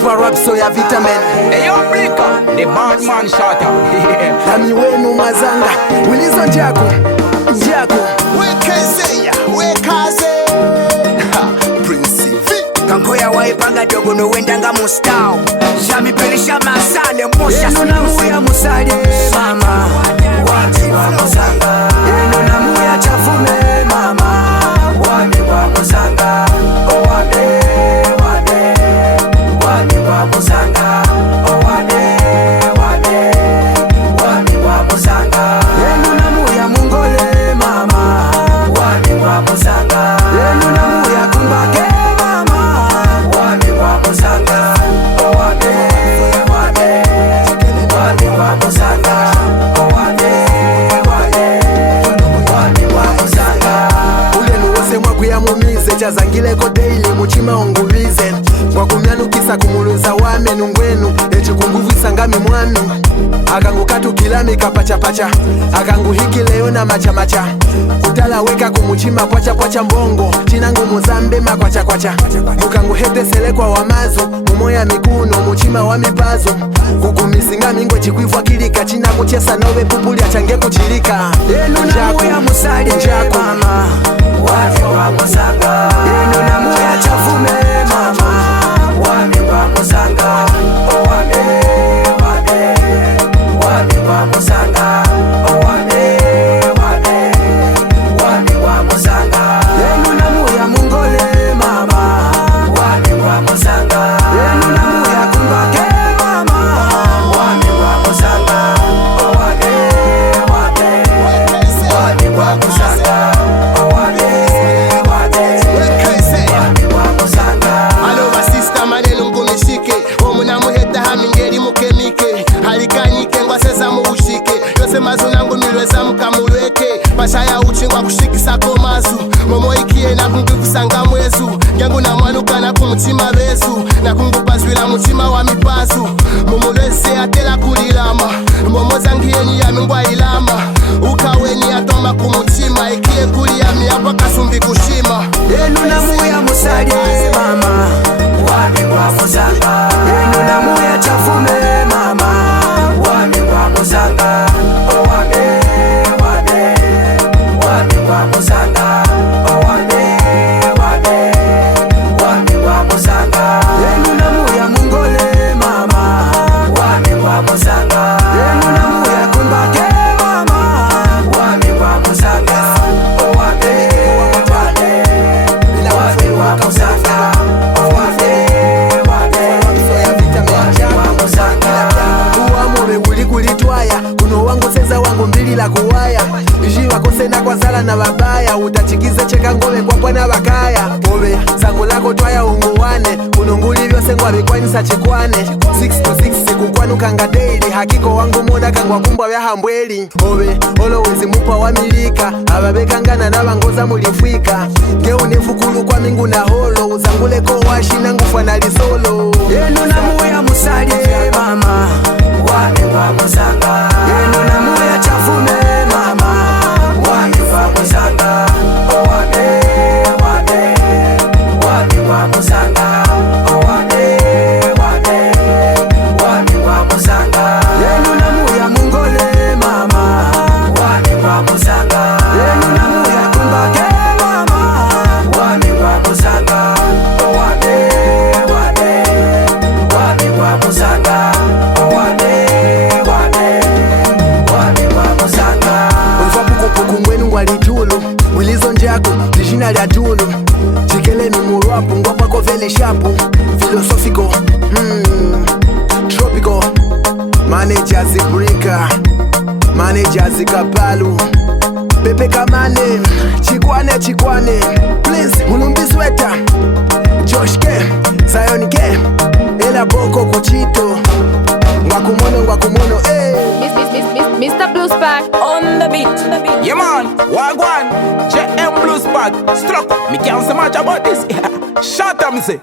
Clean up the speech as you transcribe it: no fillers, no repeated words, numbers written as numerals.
Super rap so ya vitamin. Hey yo Blika, the bad man shot up. Nami wenu mazanga, ulizo njako, njako. Wekezeya, wekaze Prince V Kankoya waipanga dogo no wendanga mustao Shami pelisha masale mosha Eno na muya musale mama Wati wa musanga Eno na muya chafume mama Wami wa musanga O wame, wame Wami wa musanga O wame, wame Wami wa musanga Eno na muya mungole mama Wami wa musanga Eno na muya kumbake mama Wami wa musanga O wame, wame Wami wa musanga O wame, wame Wami wa musanga Ule nuwose mwakuyamumize chazangileko daily muchima ongubize mwakumyanukisa kumuluza wame nungwenu echikunguvwisa ngami mwanu akangukatukilami kapachapacha akanguhiki leo na machamacha kutalaweka kumuchima pwacha mbongo chinangu muzambe makwachakwacha mukanguheteselekwa wamazo mumoya mikuno muchima wa mipazo kukumisinga mingwe chikwivwa kilika chinakuchesa nowe pupuli achange kuchilika enu namuya musali njako mama Wami wa musanga enu namuya chafume mama Wami wa musanga O wame, wame Wami wa musanga O wame, wame Wami wa musanga enu namuya mungole mama Wami wa musanga enu namuya kumbake mama Wami wa musanga O wame, wame Wami wa musanga O wame, wame Wekezeya Wami wa musanga Alo basista maneno mkumishike Omuna muheta hamingeri mukemike Halikanyike ngwaseza mubushike Yose mazu nangu milweza mukamulweke Pashaya uchingwa kushikisako mazu Momo ikie na kungikusanga mwezu Nyangu na mwanuka na kumuchima bezu Na kungupazwila muchima wa mipazu Mumulweze atela kulilama Momo zangieni ya mingwa ilama Ukaweni atoma kumuchima Ikie kuliyami hapa kasumbi kushima enu namuya musali mama Wami wa musanga enu namuya chafume mama Wami wa musanga O wame, wame Wami wa musanga O wame, wame Wami wa musanga enu namuya mungole mama Wami wa musanga enu namuya kumbake mama Wami wa musanga O wame, wame Wami wa musanga O wame, wame Wami wa musanga uwamove buli kulitwaya kuno wangu seza wangu mbili la kuwaya ijiwakosena kwa zala na babaya utachikize cheka ngove kwa pwana bakaya ove zangu lako twaya unguwane kununguli byose ngwabikwanisa chikwane 6 to 6 sikukwanukanga daily hakiko wangu mona kangwa kumbwa byahambweli ove always mupa wamilika ababekangana nabangoza mulifwika ngeunefukulu kwa mingu na holo uzanguleko washina ngufana lisolo enu namuya musali mama Wami wa musanga enu namuya chafume mama Wami wa musanga O wame, wame Wami wa musanga O wame, wame Wami wa musanga enu namuya mungole mama Wami wa musanga enu namuya kumbake mama Wami wa musanga O wame, wame Wami wa musanga O wame, wame Wami wa musanga ulfa pukupuku ngwenu ngwalijulu wilizo njako lijina lya julu jikeleni murwapu ngwapako vele shapu philosophical tropical managers brika managers kapalu pepe kamane chikwane please mulumbisweta Josh K Zion K ela boko kuchito ngwakumono Mr. Blue Spark on the beat. Yeah man, Wagwan, JM Blue Spot, struck. Me can't say much about this. Shut up, me say.